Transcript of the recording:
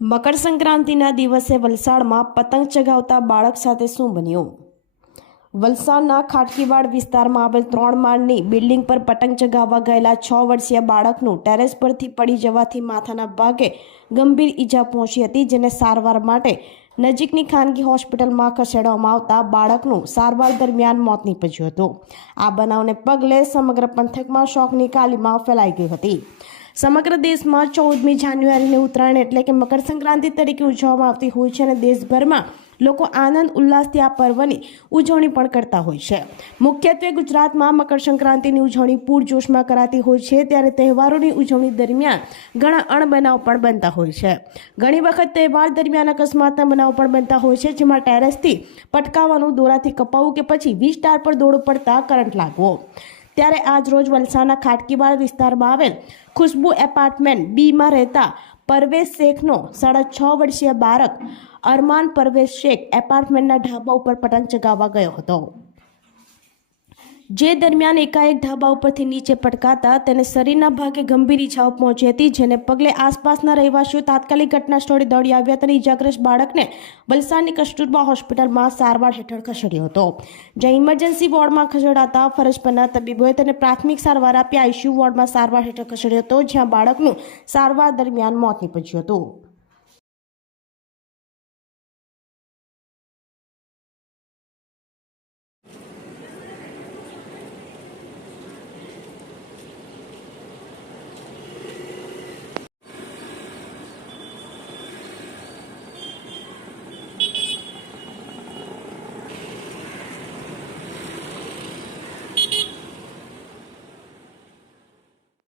મકર સંક્રાંતિના દિવસે વલસાડમાં પતંગ ચગાવતા બાળક સાથે શું બન્યું? વલસાડના ખાટકીવાડ વિસ્તારમાં આવેલ ત્રણ માળની બિલ્ડિંગ પર પતંગ ચગાવવા ગયેલા છ વર્ષીય બાળકનું ટેરેસ પરથી પડી જવાથી માથાના ભાગે ગંભીર ઈજા પહોંચી હતી, જેને સારવાર માટે નજીકની ખાનગી હોસ્પિટલમાં ખસેડવામાં આવતા બાળકનું સારવાર દરમિયાન મોત નીપજ્યું હતું. આ બનાવને પગલે સમગ્ર પંથકમાં શોકની કાલીમાં ફેલાઈ ગઈ હતી. સમગ્ર દેશમાં ચૌદમી જાન્યુઆરીને ઉત્તરાયણ એટલે કે મકર સંક્રાંતિ તરીકે ઉજવવામાં આવતી હોય છે અને દેશભરમાં લોકો આનંદ, ઉલ્લાસથી આ પર્વની ઉજવણી પણ કરતા હોય છે. મુખ્યત્વે ગુજરાતમાં મકર સંક્રાંતિની ઉજવણી પૂરજોશમાં કરાતી હોય છે, ત્યારે તહેવારોની ઉજવણી દરમિયાન ઘણા અણબનાવ પણ બનતા હોય છે. ઘણી વખત તહેવાર દરમિયાન અકસ્માતના બનાવ પણ બનતા હોય છે, જેમાં ટેરેસથી પટકાવવાનું, દોરાથી કપાવવું કે પછી વીજ તાર પર દોડ પડતા કરંટ લાગવો. ત્યારે આજ રોજ વલસાડના ખાટકીવાડ વિસ્તારમાં આવેલ ખુશ્બુ એપાર્ટમેન્ટ બીમાં રહેતા પરવેશ શેખનો સાડા છ વર્ષીય બાળક અરમાન પરવેશ શેખ એપાર્ટમેન્ટના ઢાબા ઉપર પતંગ ચગાવવા ગયો હતો. જે દરમિયાન એકાએક ધાબા ઉપરથી નીચે પટકાતા તેને શરીરના ભાગે ગંભીર ઈજાઓ પહોંચી હતી, જેને પગલે આસપાસના રહેવાસીઓ તાત્કાલિક ઘટના સ્થળે દોડી આવ્યા હતા અને ઈજાગ્રસ્ત બાળકને વલસાડની કસ્તુરબા હોસ્પિટલમાં સારવાર હેઠળ ખસેડ્યો હતો. જ્યાં ઇમરજન્સી વોર્ડમાં ખસેડાતા ફરજ પરના તબીબોએ તેને પ્રાથમિક સારવાર આપી આઈસીયુ વોર્ડમાં સારવાર હેઠળ ખસેડ્યો હતો, જ્યાં બાળકનું સારવાર દરમિયાન મોત નીપજ્યું હતું.